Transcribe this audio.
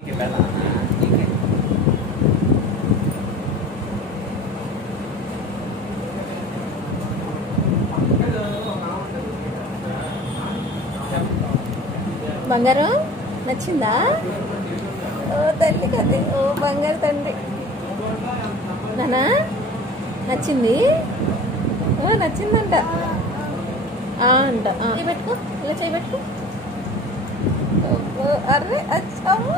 బంగారు నచ్చిందా? ఓ తండ్రి కది, ఓ బంగారు తండ్రి నానా నచ్చింది. ఓ నచ్చిందంట అంట. చేయి పెట్టుకో, ఇలా చేయి పెట్టుకో. అర్రే అచ్చమ్మ.